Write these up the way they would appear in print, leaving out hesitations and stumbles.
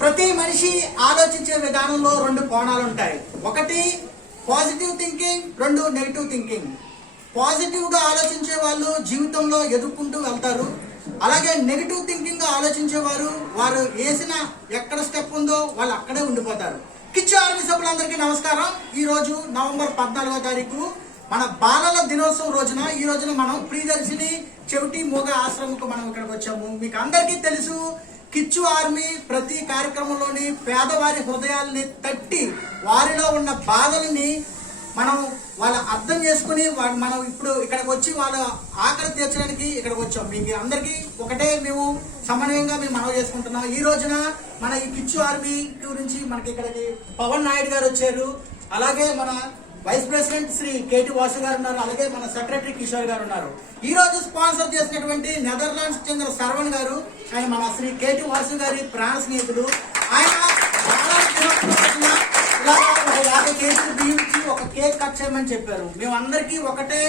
ప్రతి మనిషి ఆలోచించే విధానంలో రెండు కోణాలు ఉంటాయి. ఒకటి పాజిటివ్ థింకింగ్, రెండు నెగిటివ్ థింకింగ్. పాజిటివ్ గా ఆలోచించే వాళ్ళు జీవితంలో ఎదుర్కొంటూ వెళ్తారు. అలాగే నెగిటివ్ థింకింగ్ గా ఆలోచించేవారు వారు వేసిన ఎక్కడ స్టెప్ ఉందో వాళ్ళు అక్కడే ఉండిపోతారు. కిచ్చు ఆర్మీ సభ్యులందరికీ నమస్కారం. ఈ రోజు నవంబర్ 14వ తారీఖు మన బాలల దినోత్సవం రోజున ఈ రోజున మనం ప్రియదర్శిని చెవిటి మూగ ఆశ్రమంకు మనం ఇక్కడికి వచ్చాము. మీకు అందరికీ తెలుసు, కిచ్చు ఆర్మీ ప్రతి కార్యక్రమంలోని పేదవారి హృదయాల్ని తట్టి వారిలో ఉన్న బాధల్ని మనం వాళ్ళ అర్థం చేసుకుని మనం ఇప్పుడు ఇక్కడికి వచ్చి వాళ్ళ ఆకలి తీర్చడానికి ఇక్కడికి వచ్చాం. మీకు అందరికీ ఒకటే మేము సమన్వయంగా మేము మనవి చేసుకుంటున్నాం. ఈ రోజున మన ఈ కిచ్చు ఆర్మీ గురించి మనకి ఇక్కడికి పవన్ నాయుడు గారు వచ్చారు. అలాగే మన వైస్ ప్రెసిడెంట్ శ్రీ కేటి వాసు గారు ఉన్నారు. అలాగే మన సెక్రటరీ కిషోర్ గారు ఉన్నారు. ఈ రోజు స్పాన్సర్ చేసినటువంటి నెదర్లాండ్స్ చెందిన సర్వన్ గారు, ఆయన మన శ్రీ కేటి వాసు గారి ప్రాణ స్నేహితులు. ఆయన ఇలా 50 కేజీలు బియ్యించి ఒక కేక్ కట్ చేయమని చెప్పారు. మేమందరికీ ఒకటే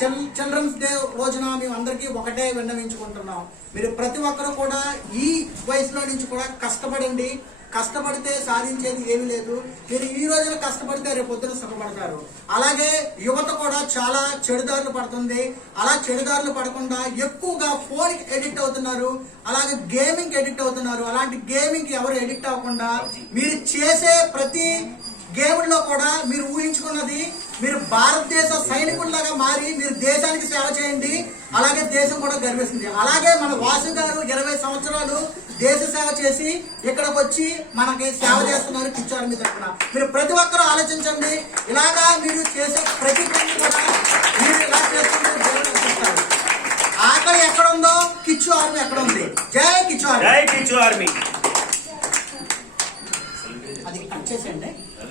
చిల్డ్రన్స్ డే రోజున మేమందరికీ ఒకటే విన్నవించుకుంటున్నాం. మీరు ప్రతి ఒక్కరు కూడా ఈ వయసులో నుంచి కూడా కష్టపడండి. కష్టపడితే సాధించేది ఏమీ లేదు. మీరు ఈ రోజున కష్టపడితే రేపు పొద్దున సుఖపడతారు. అలాగే యువత కూడా చాలా చెడుదారులు పడుతుంది. అలా చెడుదారులు పడకుండా ఎక్కువగా ఫోన్ కి ఎడిక్ట్ అవుతున్నారు. అలాగే గేమింగ్ కి ఎడిక్ట్ అవుతున్నారు. అలాంటి గేమింగ్ కి ఎవరు ఎడిక్ట్ అవ్వకుండా మీరు చేసే ప్రతి గేమ్లో కూడా మీరు ఊహించుకున్నది మీరు భారతదేశ సైనికుల్లాగా మారి మీరు దేశానికి సేవ చేయండి. అలాగే దేశం కూడా గర్విస్తుంది. అలాగే మన వాసు గారు 20 సంవత్సరాలు దేశ సేవ చేసి ఇక్కడికి వచ్చి మనకి సేవ చేస్తున్నారు కిచ్చు ఆర్మీ తరఫున. మీరు ప్రతి ఒక్కరూ ఆలోచించండి. ఇలాగా మీరు చేసే ప్రతి పని కూడా మీరు ఇలా చేస్తున్నారు. ఆకలి ఎక్కడ ఉందో కిచ్చు ఆర్మీ ఎక్కడ ఉంది. జై కిచ్చు ఆర్మీ. జై కిచ్చు ఆర్మీ. అది కట్ చేసేయండి.